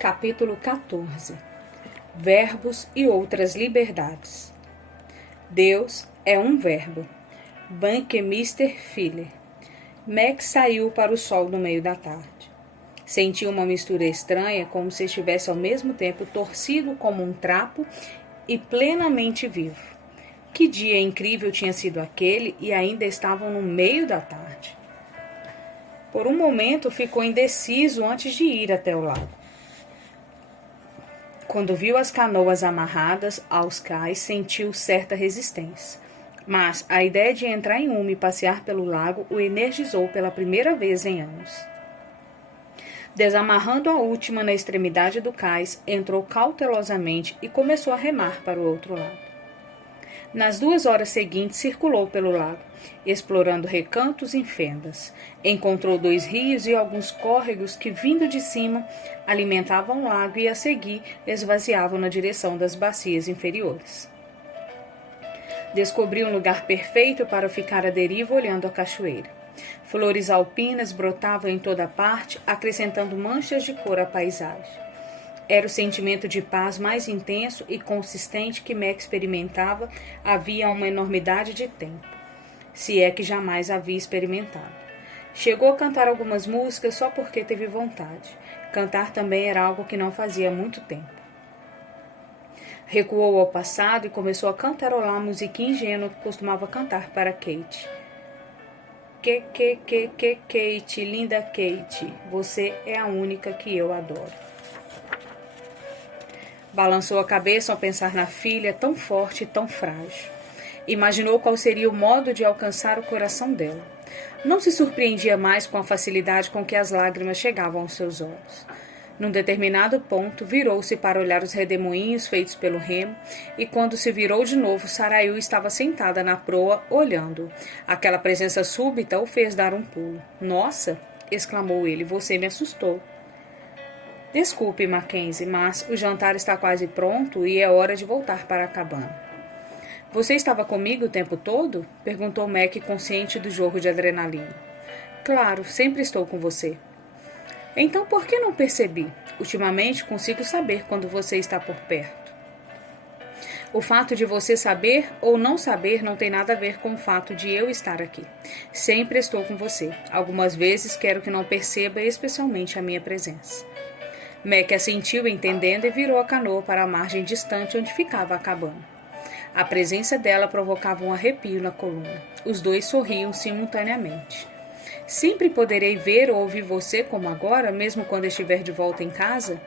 Capítulo 14. Verbos e outras liberdades. Deus é um verbo. Buckminster Fuller. Mac saiu para o sol no meio da tarde. Sentiu uma mistura estranha, como se estivesse ao mesmo tempo torcido como um trapo e plenamente vivo. Que dia incrível tinha sido aquele e ainda estavam no meio da tarde. Por um momento ficou indeciso antes de ir até o lago. Quando viu as canoas amarradas aos cais, sentiu certa resistência. Mas a ideia de entrar em uma e passear pelo lago o energizou pela primeira vez em anos. Desamarrando a última na extremidade do cais, entrou cautelosamente e começou a remar para o outro lado. Nas 2 horas seguintes, circulou pelo lago, explorando recantos e fendas. Encontrou 2 rios e alguns córregos que, vindo de cima, alimentavam o lago e, a seguir, esvaziavam na direção das bacias inferiores. Descobriu um lugar perfeito para ficar à deriva olhando a cachoeira. Flores alpinas brotavam em toda parte, acrescentando manchas de cor à paisagem. Era o sentimento de paz mais intenso e consistente que Mac experimentava havia uma enormidade de tempo, se é que jamais havia experimentado. Chegou a cantar algumas músicas só porque teve vontade. Cantar também era algo que não fazia há muito tempo. Recuou ao passado e começou a cantarolar a musiquinha ingênua que costumava cantar para Kate. Kate, linda Kate, você é a única que eu adoro. Balançou a cabeça ao pensar na filha tão forte e tão frágil. Imaginou qual seria o modo de alcançar o coração dela. Não se surpreendia mais com a facilidade com que as lágrimas chegavam aos seus olhos. Num determinado ponto, virou-se para olhar os redemoinhos feitos pelo remo, e quando se virou de novo, Saraiu estava sentada na proa, olhando. Aquela presença súbita o fez dar um pulo. — Nossa! Exclamou ele, você me assustou. Desculpe, Mackenzie, mas o jantar está quase pronto e é hora de voltar para a cabana. Você estava comigo o tempo todo? Perguntou Mac, consciente do jorro de adrenalina. Claro, sempre estou com você. Então por que não percebi? Ultimamente consigo saber quando você está por perto. O fato de você saber ou não saber não tem nada a ver com o fato de eu estar aqui. Sempre estou com você. Algumas vezes quero que não perceba, especialmente a minha presença. Mac assentiu, entendendo, e virou a canoa para a margem distante onde ficava a cabana. A presença dela provocava um arrepio na coluna. Os dois sorriam simultaneamente. Sempre poderei ver ou ouvir você como agora, mesmo quando estiver de volta em casa?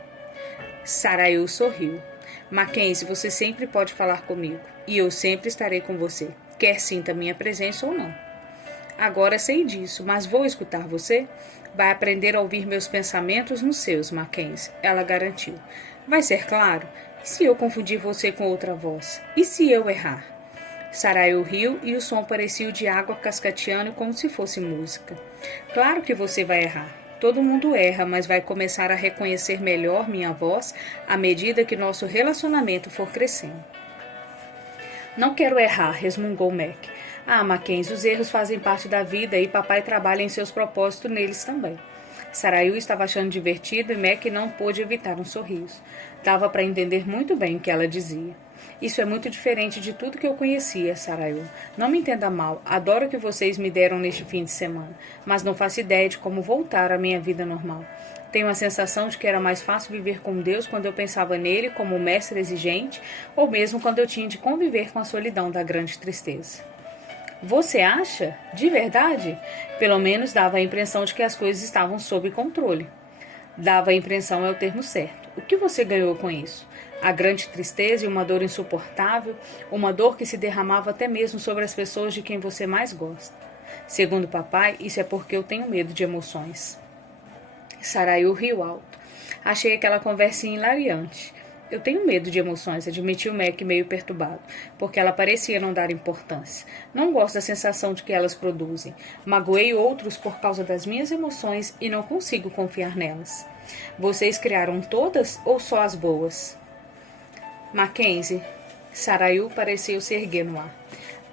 Saraiu sorriu. Mackenzie, você sempre pode falar comigo, e eu sempre estarei com você, quer sinta minha presença ou não. Agora sei disso, mas vou escutar você? Vai aprender a ouvir meus pensamentos nos seus, Mackenzie, ela garantiu. Vai ser claro? E se eu confundir você com outra voz? E se eu errar? Saraiu riu e o som parecia o de água cascateando como se fosse música. Claro que você vai errar. Todo mundo erra, mas vai começar a reconhecer melhor minha voz à medida que nosso relacionamento for crescendo. Não quero errar, resmungou Mac. Ah, Mackenzie, os erros fazem parte da vida e papai trabalha em seus propósitos neles também. Saraiu estava achando divertido e Mac não pôde evitar um sorriso. Dava para entender muito bem o que ela dizia. Isso é muito diferente de tudo que eu conhecia, Saraiu. Não me entenda mal, adoro o que vocês me deram neste fim de semana, mas não faço ideia de como voltar à minha vida normal. Tenho a sensação de que era mais fácil viver com Deus quando eu pensava nele como um mestre exigente, ou mesmo quando eu tinha de conviver com a solidão da grande tristeza. Você acha? De verdade? Pelo menos dava a impressão de que as coisas estavam sob controle. Dava a impressão é o termo certo. O que você ganhou com isso? A grande tristeza e uma dor insuportável, uma dor que se derramava até mesmo sobre as pessoas de quem você mais gosta. Segundo papai, isso é porque eu tenho medo de emoções. Saraiu riu alto. Achei aquela conversinha hilariante. Eu tenho medo de emoções, admitiu Mac meio perturbado, porque ela parecia não dar importância. Não gosto da sensação de que elas produzem. Magoei outros por causa das minhas emoções e não consigo confiar nelas. Vocês criaram todas ou só as boas? Mackenzie, Saraiu pareceu se erguer no ar.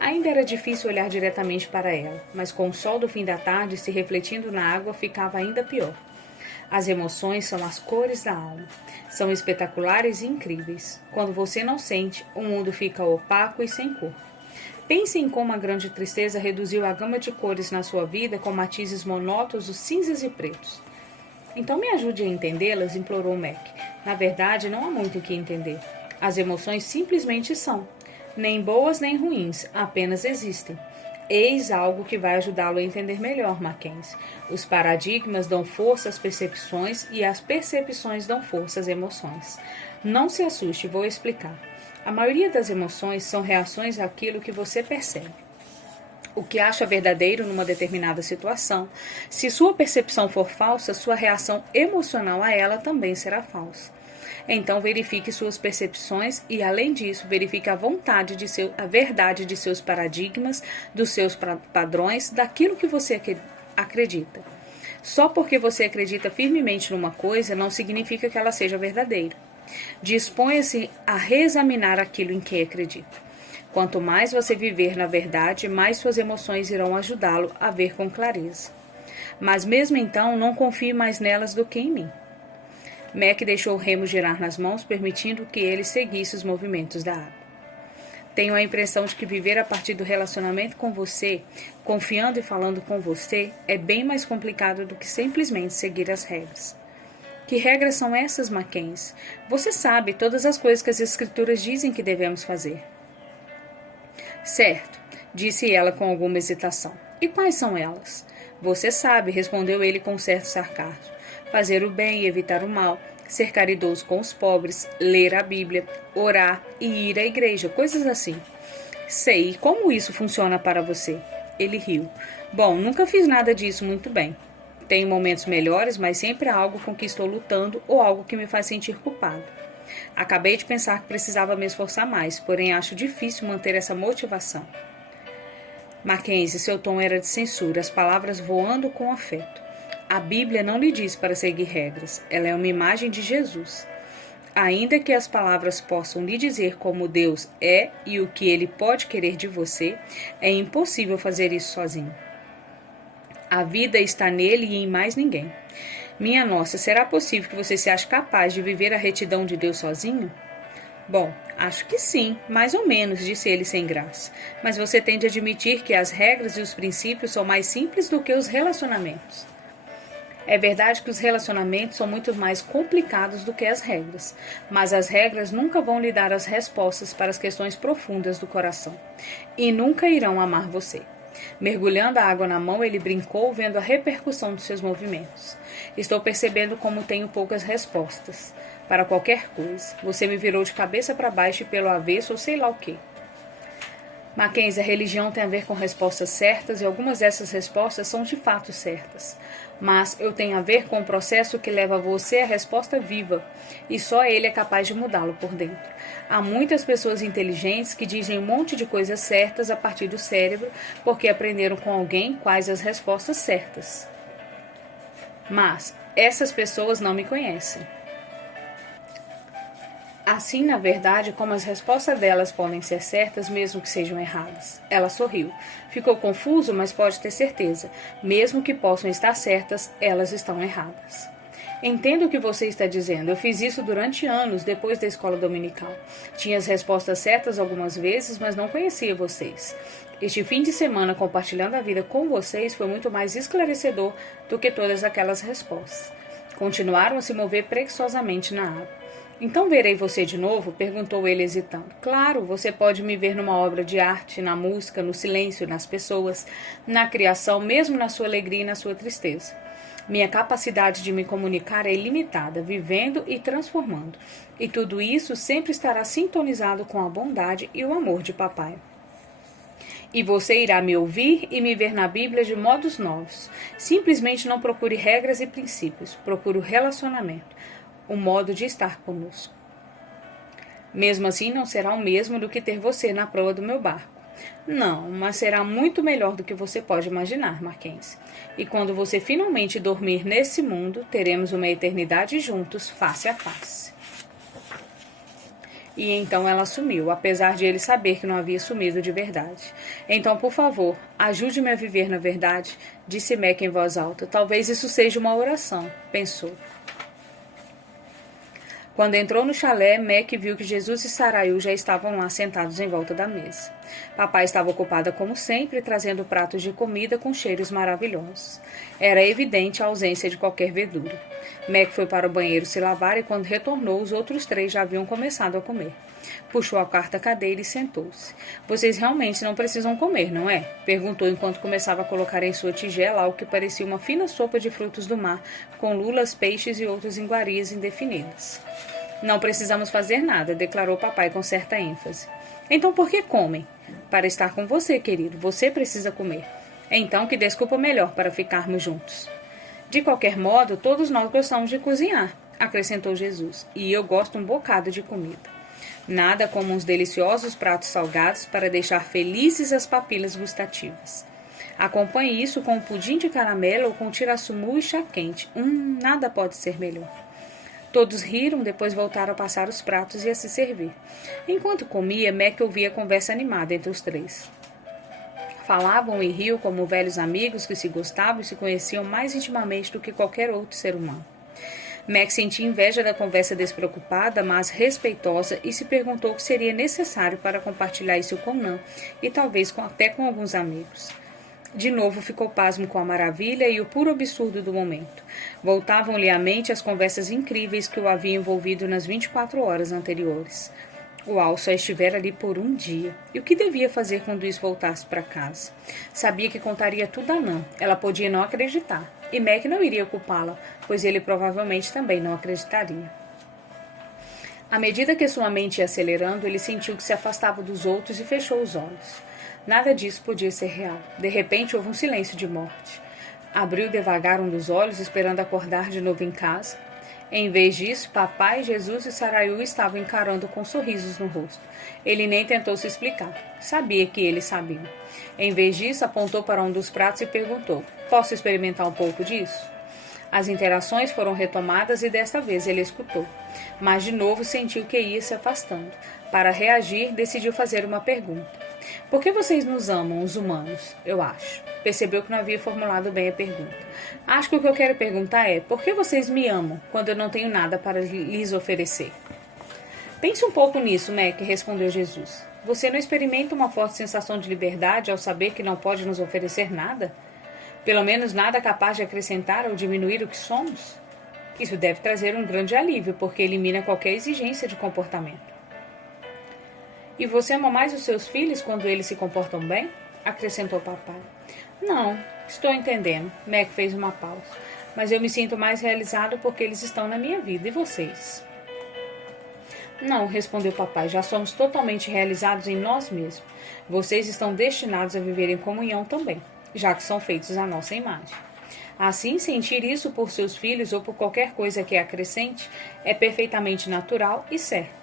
Ainda era difícil olhar diretamente para ela, mas com o sol do fim da tarde se refletindo na água ficava ainda pior. As emoções são as cores da alma. São espetaculares e incríveis. Quando você não sente, o mundo fica opaco e sem cor. Pense em como a grande tristeza reduziu a gama de cores na sua vida com matizes monótonos, cinzas e pretos. Então me ajude a entendê-las, implorou Mac. Na verdade, não há muito o que entender. As emoções simplesmente são. Nem boas nem ruins, apenas existem. Eis algo que vai ajudá-lo a entender melhor, Mackenzie. Os paradigmas dão força às percepções e as percepções dão força às emoções. Não se assuste, vou explicar. A maioria das emoções são reações àquilo que você percebe. O que acha verdadeiro numa determinada situação. Se sua percepção for falsa, sua reação emocional a ela também será falsa. Então verifique suas percepções e, além disso, verifique a verdade de seus paradigmas, dos seus padrões, daquilo que você acredita. Só porque você acredita firmemente numa coisa não significa que ela seja verdadeira. Disponha-se a reexaminar aquilo em que acredita. Quanto mais você viver na verdade, mais suas emoções irão ajudá-lo a ver com clareza. Mas mesmo então, não confie mais nelas do que em mim. Mac deixou o remo girar nas mãos, permitindo que ele seguisse os movimentos da água. Tenho a impressão de que viver a partir do relacionamento com você, confiando e falando com você, é bem mais complicado do que simplesmente seguir as regras. Que regras são essas, Mackenzie? Você sabe todas as coisas que as escrituras dizem que devemos fazer. Certo, disse ela com alguma hesitação. E quais são elas? Você sabe, respondeu ele com certo sarcasmo. Fazer o bem e evitar o mal, ser caridoso com os pobres, ler a Bíblia, orar e ir à igreja, coisas assim. Sei, como isso funciona para você? Ele riu. Bom, nunca fiz nada disso muito bem. Tenho momentos melhores, mas sempre há algo com que estou lutando ou algo que me faz sentir culpado. Acabei de pensar que precisava me esforçar mais, porém acho difícil manter essa motivação. Mackenzie, seu tom era de censura, as palavras voando com afeto. A Bíblia não lhe diz para seguir regras, ela é uma imagem de Jesus. Ainda que as palavras possam lhe dizer como Deus é e o que Ele pode querer de você, é impossível fazer isso sozinho. A vida está nele e em mais ninguém. Minha nossa, será possível que você se ache capaz de viver a retidão de Deus sozinho? Bom, acho que sim, mais ou menos, disse ele sem graça. Mas você tem de admitir que as regras e os princípios são mais simples do que os relacionamentos. É verdade que os relacionamentos são muito mais complicados do que as regras, mas as regras nunca vão lhe dar as respostas para as questões profundas do coração e nunca irão amar você. Mergulhando a água na mão, ele brincou, vendo a repercussão dos seus movimentos. Estou percebendo como tenho poucas respostas para qualquer coisa. Você me virou de cabeça para baixo e pelo avesso ou sei lá o quê. Mackenzie, a religião tem a ver com respostas certas e algumas dessas respostas são de fato certas. Mas eu tenho a ver com o processo que leva você à resposta viva e só ele é capaz de mudá-lo por dentro. Há muitas pessoas inteligentes que dizem um monte de coisas certas a partir do cérebro porque aprenderam com alguém quais as respostas certas. Mas essas pessoas não me conhecem. Assim, na verdade, como as respostas delas podem ser certas, mesmo que sejam erradas. Ela sorriu. Ficou confuso, mas pode ter certeza. Mesmo que possam estar certas, elas estão erradas. Entendo o que você está dizendo. Eu fiz isso durante anos, depois da escola dominical. Tinha as respostas certas algumas vezes, mas não conhecia vocês. Este fim de semana, compartilhando a vida com vocês, foi muito mais esclarecedor do que todas aquelas respostas. Continuaram a se mover preguiçosamente na água. Então verei você de novo? Perguntou ele hesitando. Claro, você pode me ver numa obra de arte, na música, no silêncio, nas pessoas, na criação, mesmo na sua alegria e na sua tristeza. Minha capacidade de me comunicar é ilimitada, vivendo e transformando. E tudo isso sempre estará sintonizado com a bondade e o amor de papai. E você irá me ouvir e me ver na Bíblia de modos novos. Simplesmente não procure regras e princípios, procure o relacionamento. O modo de estar conosco. Mesmo assim, não será o mesmo do que ter você na proa do meu barco. Não, mas será muito melhor do que você pode imaginar, Mackenzie. E quando você finalmente dormir nesse mundo, teremos uma eternidade juntos, face a face. E então ela sumiu, apesar de ele saber que não havia sumido de verdade. Então, por favor, ajude-me a viver na verdade, disse Mac em voz alta. Talvez isso seja uma oração, pensou. Quando entrou no chalé, Mac viu que Jesus e Sarayu já estavam lá sentados em volta da mesa. Papai estava ocupada como sempre, trazendo pratos de comida com cheiros maravilhosos. Era evidente a ausência de qualquer verdura. Mac foi para o banheiro se lavar e quando retornou, os outros três já haviam começado a comer. Puxou a quarta cadeira e sentou-se. Vocês realmente não precisam comer, não é? Perguntou enquanto começava a colocar em sua tigela algo que parecia uma fina sopa de frutos do mar, com lulas, peixes e outras iguarias indefinidas. Não precisamos fazer nada, declarou papai com certa ênfase. Então por que comem? Para estar com você, querido. Você precisa comer. Então que desculpa melhor para ficarmos juntos. De qualquer modo, todos nós gostamos de cozinhar, acrescentou Jesus, e eu gosto um bocado de comida. Nada como uns deliciosos pratos salgados para deixar felizes as papilas gustativas. Acompanhe isso com um pudim de caramelo ou com tirassumu e chá quente. Nada pode ser melhor. Todos riram, depois voltaram a passar os pratos e a se servir. Enquanto comia, Mac ouvia a conversa animada entre os três. Falavam e riam como velhos amigos que se gostavam e se conheciam mais intimamente do que qualquer outro ser humano. Mac sentia inveja da conversa despreocupada, mas respeitosa, e se perguntou o que seria necessário para compartilhar isso com Nan e talvez até com alguns amigos. De novo ficou pasmo com a maravilha e o puro absurdo do momento. Voltavam-lhe à mente as conversas incríveis que o haviam envolvido nas 24 horas anteriores. Uau, só estivera ali por um dia. E o que devia fazer quando isso voltasse para casa? Sabia que contaria tudo a Nan. Ela podia não acreditar. E Mac não iria culpá-la, pois ele provavelmente também não acreditaria. À medida que sua mente ia acelerando, ele sentiu que se afastava dos outros e fechou os olhos. Nada disso podia ser real. De repente, houve um silêncio de morte. Abriu devagar um dos olhos, esperando acordar de novo em casa. Em vez disso, papai, Jesus e Sarayu estavam encarando com sorrisos no rosto. Ele nem tentou se explicar. Sabia que eles sabiam. Em vez disso, apontou para um dos pratos e perguntou: "Posso experimentar um pouco disso?" As interações foram retomadas e desta vez ele escutou. Mas de novo sentiu que ia se afastando. Para reagir, decidiu fazer uma pergunta. Por que vocês nos amam, os humanos? Eu acho. Percebeu que não havia formulado bem a pergunta. Acho que o que eu quero perguntar é: por que vocês me amam quando eu não tenho nada para lhes oferecer? Pense um pouco nisso, Mac, respondeu Jesus. Você não experimenta uma forte sensação de liberdade ao saber que não pode nos oferecer nada? Pelo menos nada capaz de acrescentar ou diminuir o que somos? Isso deve trazer um grande alívio, porque elimina qualquer exigência de comportamento. E você ama mais os seus filhos quando eles se comportam bem? Acrescentou papai. Não, estou entendendo. Mac fez uma pausa. Mas eu me sinto mais realizado porque eles estão na minha vida. E vocês? Não, respondeu papai. Já somos totalmente realizados em nós mesmos. Vocês estão destinados a viver em comunhão também, já que são feitos à nossa imagem. Assim, sentir isso por seus filhos ou por qualquer coisa que acrescente é perfeitamente natural e certo.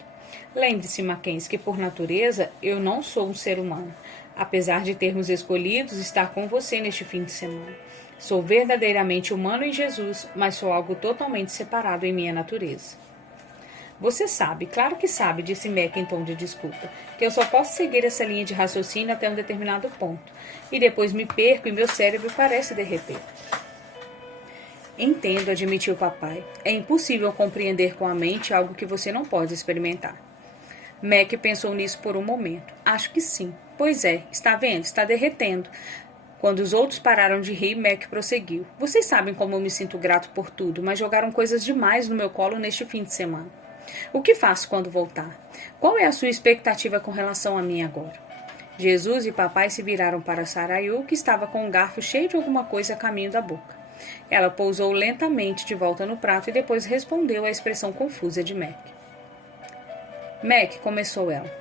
Lembre-se, Mackenzie, que por natureza eu não sou um ser humano, apesar de termos escolhido estar com você neste fim de semana. Sou verdadeiramente humano em Jesus, mas sou algo totalmente separado em minha natureza. Você sabe, claro que sabe, disse Mac em tom de desculpa, que eu só posso seguir essa linha de raciocínio até um determinado ponto, e depois me perco e meu cérebro parece derreter. Entendo, admitiu o papai. É impossível compreender com a mente algo que você não pode experimentar. Mac pensou nisso por um momento. Acho que sim. Pois é, está vendo? Está derretendo. Quando os outros pararam de rir, Mac prosseguiu. Vocês sabem como eu me sinto grato por tudo, mas jogaram coisas demais no meu colo neste fim de semana. O que faço quando voltar? Qual é a sua expectativa com relação a mim agora? Jesus e papai se viraram para Sarayu, que estava com um garfo cheio de alguma coisa a caminho da boca. Ela pousou lentamente de volta no prato e depois respondeu à expressão confusa de Mac. Mac, começou ela.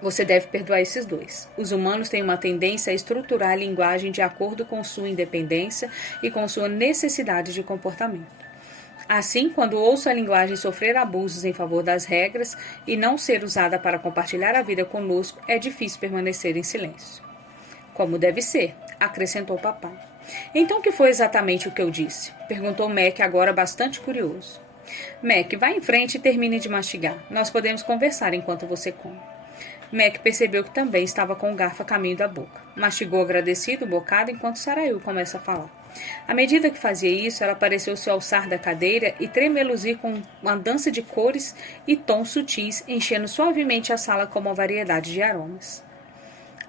Você deve perdoar esses dois. Os humanos têm uma tendência a estruturar a linguagem de acordo com sua independência e com sua necessidade de comportamento. Assim, quando ouço a linguagem sofrer abusos em favor das regras e não ser usada para compartilhar a vida conosco, é difícil permanecer em silêncio. Como deve ser, acrescentou papai. Então, o que foi exatamente o que eu disse? Perguntou Mac, agora bastante curioso. Mac, vá em frente e termine de mastigar. Nós podemos conversar enquanto você come. Mac percebeu que também estava com o garfo a caminho da boca. Mastigou agradecido o bocado enquanto Saraiu começa a falar. À medida que fazia isso, ela pareceu se alçar da cadeira e tremeluzir com uma dança de cores e tons sutis, enchendo suavemente a sala com uma variedade de aromas.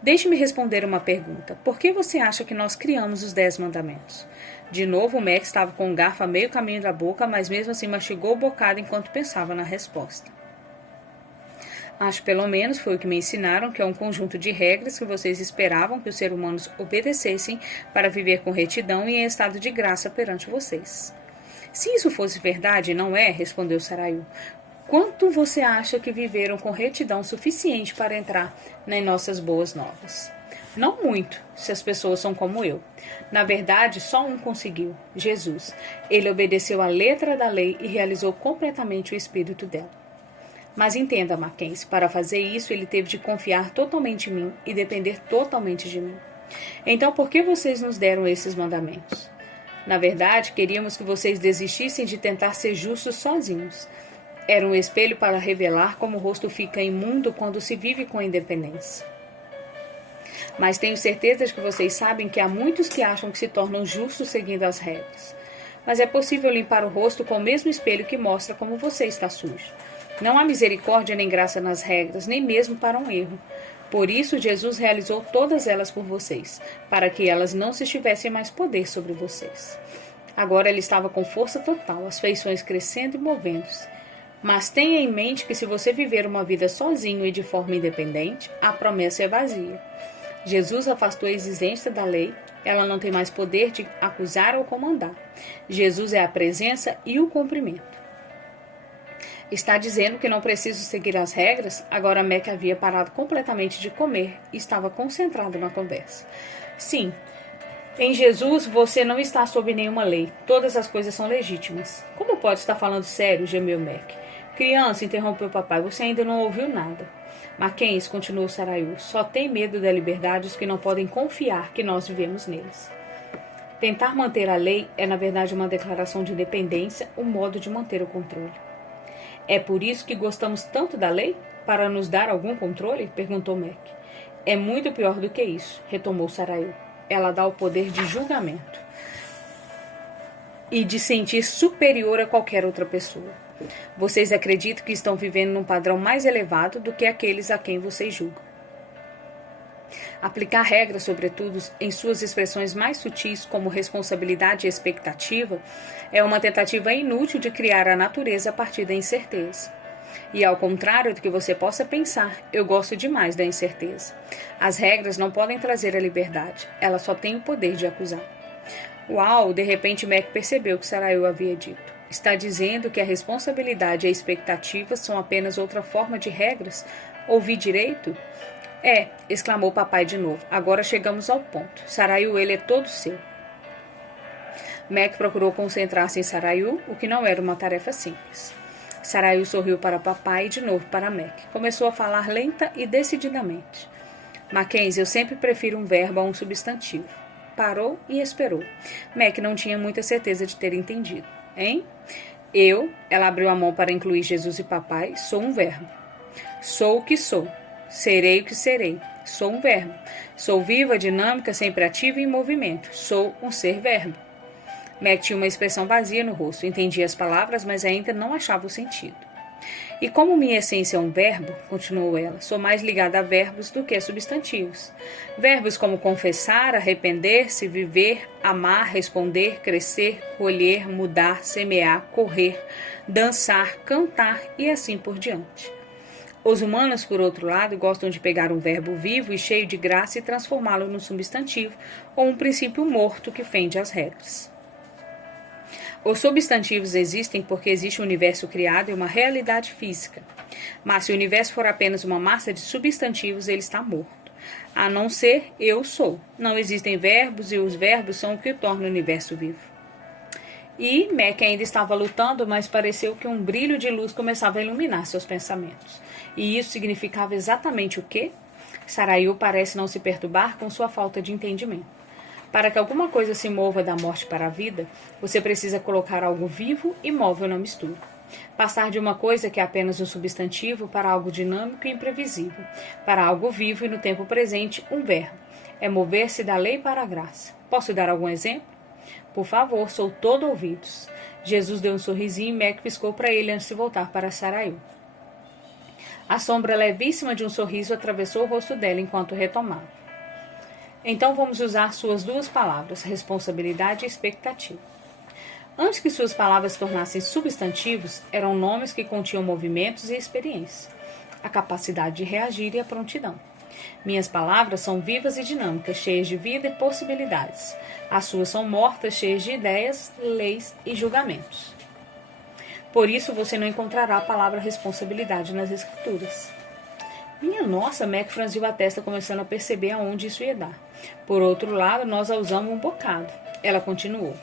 Deixe-me responder uma pergunta. Por que você acha que nós criamos os 10 mandamentos? De novo, o Mac estava com o garfo a meio caminho da boca, mas mesmo assim mastigou o bocado enquanto pensava na resposta. Acho, pelo menos, foi o que me ensinaram, que é um conjunto de regras que vocês esperavam que os seres humanos obedecessem para viver com retidão e em estado de graça perante vocês. Se isso fosse verdade, não é, respondeu Saraiu. Quanto você acha que viveram com retidão suficiente para entrar nas nossas boas novas? Não muito, se as pessoas são como eu. Na verdade, só um conseguiu, Jesus. Ele obedeceu à letra da lei e realizou completamente o espírito dela. Mas entenda, Mackenzie, para fazer isso ele teve de confiar totalmente em mim e depender totalmente de mim. Então por que vocês nos deram esses mandamentos? Na verdade, queríamos que vocês desistissem de tentar ser justos sozinhos. Era um espelho para revelar como o rosto fica imundo quando se vive com independência. Mas tenho certeza de que vocês sabem que há muitos que acham que se tornam justos seguindo as regras. Mas é possível limpar o rosto com o mesmo espelho que mostra como você está sujo. Não há misericórdia nem graça nas regras, nem mesmo para um erro. Por isso, Jesus realizou todas elas por vocês, para que elas não se tivessem mais poder sobre vocês. Agora ele estava com força total, as feições crescendo e movendo-se. Mas tenha em mente que se você viver uma vida sozinho e de forma independente, a promessa é vazia. Jesus afastou a existência da lei, ela não tem mais poder de acusar ou comandar. Jesus é a presença e o cumprimento. Está dizendo que não preciso seguir as regras? Agora Mac havia parado completamente de comer e estava concentrado na conversa. Sim, em Jesus você não está sob nenhuma lei. Todas as coisas são legítimas. Como pode estar falando sério? Gemeu Mac. Criança, interrompeu o papai, você ainda não ouviu nada. Mackenzie, continuou Saraiu, só tem medo da liberdade os que não podem confiar que nós vivemos neles. Tentar manter a lei é, na verdade, uma declaração de independência, um modo de manter o controle. É por isso que gostamos tanto da lei? Para nos dar algum controle? Perguntou Mac. É muito pior do que isso, retomou Saraiu. Ela dá o poder de julgamento e de sentir superior a qualquer outra pessoa. Vocês acreditam que estão vivendo num padrão mais elevado do que aqueles a quem vocês julgam. Aplicar regras, sobretudo em suas expressões mais sutis, como responsabilidade e expectativa, é uma tentativa inútil de criar a natureza a partir da incerteza. E ao contrário do que você possa pensar, eu gosto demais da incerteza. As regras não podem trazer a liberdade, elas só têm o poder de acusar. Uau, de repente Mac percebeu o que Saraiu havia dito. Está dizendo que a responsabilidade e a expectativa são apenas outra forma de regras? Ouvi direito? É, exclamou papai de novo. Agora chegamos ao ponto. Saraiu, ele é todo seu. Mac procurou concentrar-se em Saraiu, o que não era uma tarefa simples. Saraiu sorriu para papai e de novo para Mac. Começou a falar lenta e decididamente. Mackenzie, eu sempre prefiro um verbo a um substantivo. Parou e esperou. Mac não tinha muita certeza de ter entendido. Hein? Ela abriu a mão para incluir Jesus e papai, sou um verbo. Sou o que sou. Serei o que serei. Sou um verbo. Sou viva, dinâmica, sempre ativa e em movimento. Sou um ser-verbo. Mac tinha uma expressão vazia no rosto. Entendia as palavras, mas ainda não achava o sentido. E como minha essência é um verbo, continuou ela, sou mais ligada a verbos do que a substantivos. Verbos como confessar, arrepender-se, viver, amar, responder, crescer, colher, mudar, semear, correr, dançar, cantar e assim por diante. Os humanos, por outro lado, gostam de pegar um verbo vivo e cheio de graça e transformá-lo num substantivo ou um princípio morto que fende as regras. Os substantivos existem porque existe um universo criado e uma realidade física. Mas se o universo for apenas uma massa de substantivos, ele está morto. A não ser eu sou. Não existem verbos e os verbos são o que torna o universo vivo. E Mac ainda estava lutando, mas pareceu que um brilho de luz começava a iluminar seus pensamentos. E isso significava exatamente o quê? Saraiu parece não se perturbar com sua falta de entendimento. Para que alguma coisa se mova da morte para a vida, você precisa colocar algo vivo e móvel na mistura. Passar de uma coisa que é apenas um substantivo para algo dinâmico e imprevisível, para algo vivo e no tempo presente um verbo. É mover-se da lei para a graça. Posso dar algum exemplo? Por favor, sou todo ouvidos. Jesus deu um sorrisinho e Mac piscou para ele antes de voltar para Saraiu. A sombra levíssima de um sorriso atravessou o rosto dela enquanto retomava. Então vamos usar suas duas palavras, responsabilidade e expectativa. Antes que suas palavras se tornassem substantivos, eram nomes que continham movimentos e experiência, a capacidade de reagir e a prontidão. Minhas palavras são vivas e dinâmicas, cheias de vida e possibilidades. As suas são mortas, cheias de ideias, leis e julgamentos. Por isso você não encontrará a palavra responsabilidade nas Escrituras. Minha nossa, Mac franziu a testa, começando a perceber aonde isso ia dar. Por outro lado, nós a usamos um bocado. Ela continuou.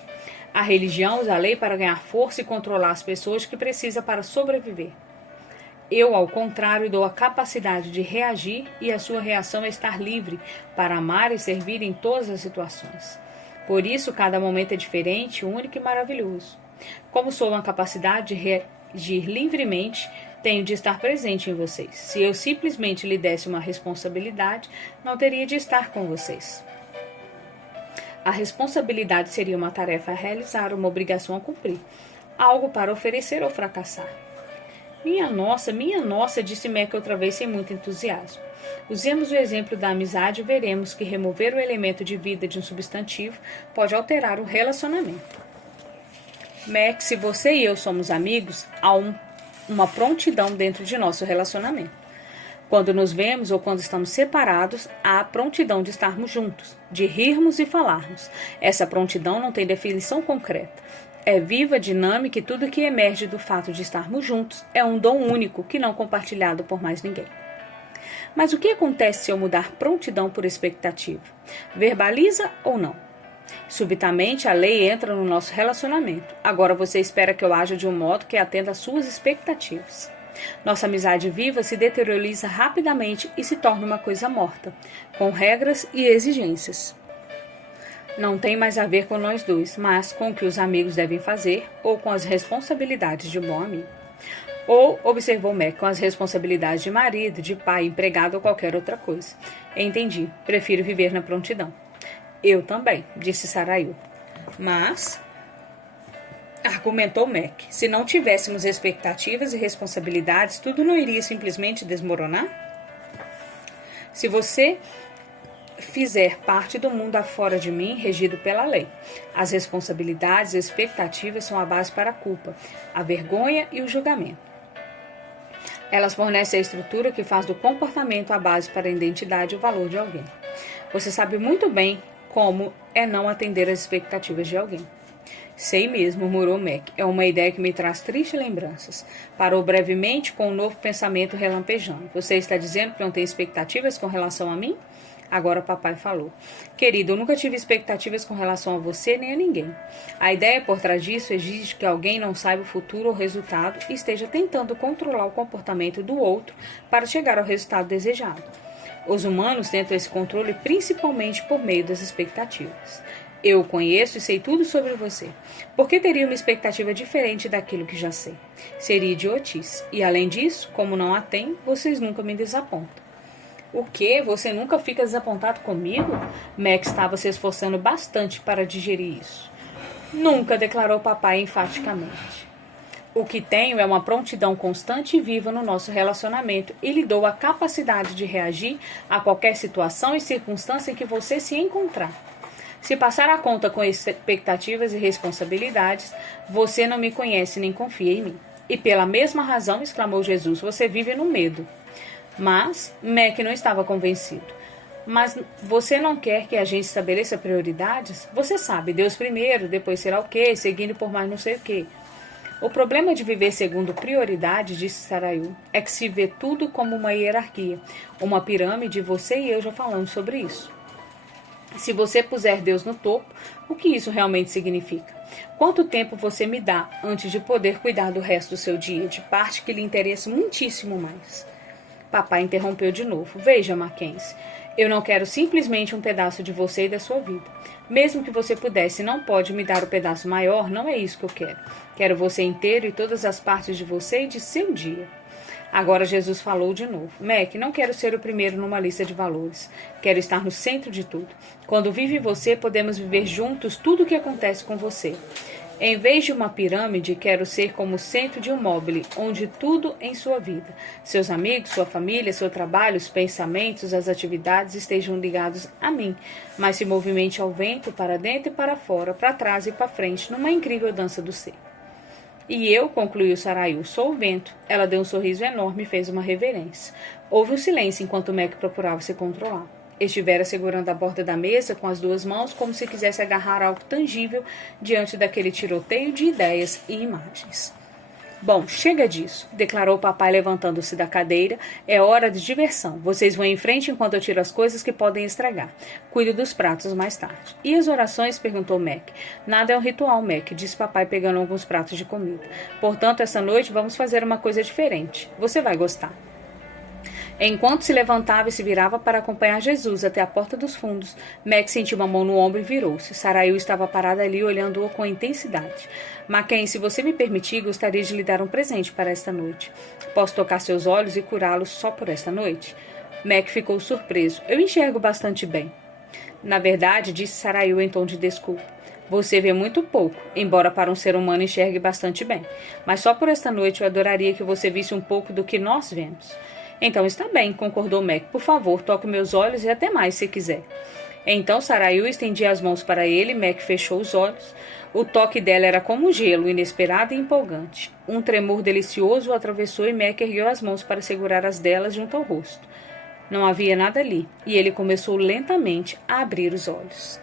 A religião usa a lei para ganhar força e controlar as pessoas que precisa para sobreviver. Eu, ao contrário, dou a capacidade de reagir e a sua reação é estar livre para amar e servir em todas as situações. Por isso, cada momento é diferente, único e maravilhoso. Como sou uma capacidade de reagir livremente, tenho de estar presente em vocês. Se eu simplesmente lhe desse uma responsabilidade, não teria de estar com vocês. A responsabilidade seria uma tarefa a realizar, uma obrigação a cumprir, algo para oferecer ou fracassar. Minha nossa, disse Mac outra vez sem muito entusiasmo. Usemos o exemplo da amizade e veremos que remover o elemento de vida de um substantivo pode alterar o relacionamento. Mac, se você e eu somos amigos, há uma prontidão dentro de nosso relacionamento. Quando nos vemos ou quando estamos separados, há a prontidão de estarmos juntos, de rirmos e falarmos. Essa prontidão não tem definição concreta. É viva, dinâmica e tudo que emerge do fato de estarmos juntos é um dom único que não compartilhado por mais ninguém. Mas o que acontece se eu mudar prontidão por expectativa? Verbaliza ou não? Subitamente, a lei entra no nosso relacionamento. Agora você espera que eu haja de um modo que atenda às suas expectativas. Nossa amizade viva se deterioriza rapidamente e se torna uma coisa morta, com regras e exigências. Não tem mais a ver com nós dois, mas com o que os amigos devem fazer ou com as responsabilidades de um bom amigo. Ou, observou Mac, com as responsabilidades de marido, de pai, empregado ou qualquer outra coisa. Entendi. Prefiro viver na prontidão. Eu também, disse Saraiu. Mas, argumentou Mac, se não tivéssemos expectativas e responsabilidades, tudo não iria simplesmente desmoronar? Se você fizer parte do mundo afora de mim, regido pela lei, as responsabilidades e expectativas são a base para a culpa, a vergonha e o julgamento. Elas fornecem a estrutura que faz do comportamento a base para a identidade e o valor de alguém. Você sabe muito bem como é não atender às expectativas de alguém. Sei mesmo, murmurou Mac. É uma ideia que me traz tristes lembranças. Parou brevemente com um novo pensamento relampejando. Você está dizendo que não tem expectativas com relação a mim? Agora papai falou. Querido, eu nunca tive expectativas com relação a você nem a ninguém. A ideia por trás disso exige que alguém não saiba o futuro ou resultado e esteja tentando controlar o comportamento do outro para chegar ao resultado desejado. Os humanos tentam esse controle principalmente por meio das expectativas. Eu o conheço e sei tudo sobre você. Por que teria uma expectativa diferente daquilo que já sei? Seria idiotice. E além disso, como não a tem, vocês nunca me desapontam. O quê? Você nunca fica desapontado comigo? Max estava se esforçando bastante para digerir isso. Nunca, declarou papai enfaticamente. O que tenho é uma prontidão constante e viva no nosso relacionamento e lhe dou a capacidade de reagir a qualquer situação e circunstância em que você se encontrar. Se passar a conta com expectativas e responsabilidades, você não me conhece nem confia em mim. E pela mesma razão, exclamou Jesus, você vive no medo. Mas Mac não estava convencido. Mas você não quer que a gente estabeleça prioridades? Você sabe, Deus primeiro, depois será o quê, seguindo por mais não sei o quê. O problema de viver segundo prioridade, disse Saraiu, é que se vê tudo como uma hierarquia, uma pirâmide, você e eu já falamos sobre isso. Se você puser Deus no topo, o que isso realmente significa? Quanto tempo você me dá antes de poder cuidar do resto do seu dia, de parte que lhe interessa muitíssimo mais? Papai interrompeu de novo. Veja, Mackenzie, Eu não quero simplesmente um pedaço de você e da sua vida. Mesmo que você pudesse e não pode me dar o pedaço maior, não é isso que eu quero. Quero você inteiro e todas as partes de você e de seu dia. Agora Jesus falou de novo. Mac, não quero ser o primeiro numa lista de valores. Quero estar no centro de tudo. Quando vivo em você, podemos viver juntos tudo o que acontece com você. Em vez de uma pirâmide, quero ser como o centro de um móvel, onde tudo em sua vida, seus amigos, sua família, seu trabalho, os pensamentos, as atividades estejam ligados a mim, mas se movimente ao vento, para dentro e para fora, para trás e para frente, numa incrível dança do ser. E eu, concluiu Saraiu, sou o vento. Ela deu um sorriso enorme e fez uma reverência. Houve um silêncio enquanto Mac procurava se controlar. Estivera segurando a borda da mesa com as duas mãos, como se quisesse agarrar algo tangível diante daquele tiroteio de ideias e imagens. Bom, chega disso, declarou o papai levantando-se da cadeira. É hora de diversão. Vocês vão em frente enquanto eu tiro as coisas que podem estragar. Cuido dos pratos mais tarde. E as orações? Perguntou Mac. Nada é um ritual, Mac, disse papai pegando alguns pratos de comida. Portanto, esta noite vamos fazer uma coisa diferente. Você vai gostar. Enquanto se levantava e se virava para acompanhar Jesus até a porta dos fundos, Mac sentiu uma mão no ombro e virou-se. Saraiu estava parada ali olhando-o com intensidade. Mackenzie, se você me permitir, gostaria de lhe dar um presente para esta noite. Posso tocar seus olhos e curá-los só por esta noite? Mac ficou surpreso. Eu enxergo bastante bem. Na verdade, disse Saraiu em tom de desculpa. Você vê muito pouco, embora para um ser humano enxergue bastante bem. Mas só por esta noite eu adoraria que você visse um pouco do que nós vemos. Então está bem, concordou Mac. Por favor, toque meus olhos e até mais se quiser. Então Saraiu estendia as mãos para ele, Mac fechou os olhos. O toque dela era como gelo, inesperado e empolgante. Um tremor delicioso o atravessou e Mac ergueu as mãos para segurar as delas junto ao rosto. Não havia nada ali, e ele começou lentamente a abrir os olhos.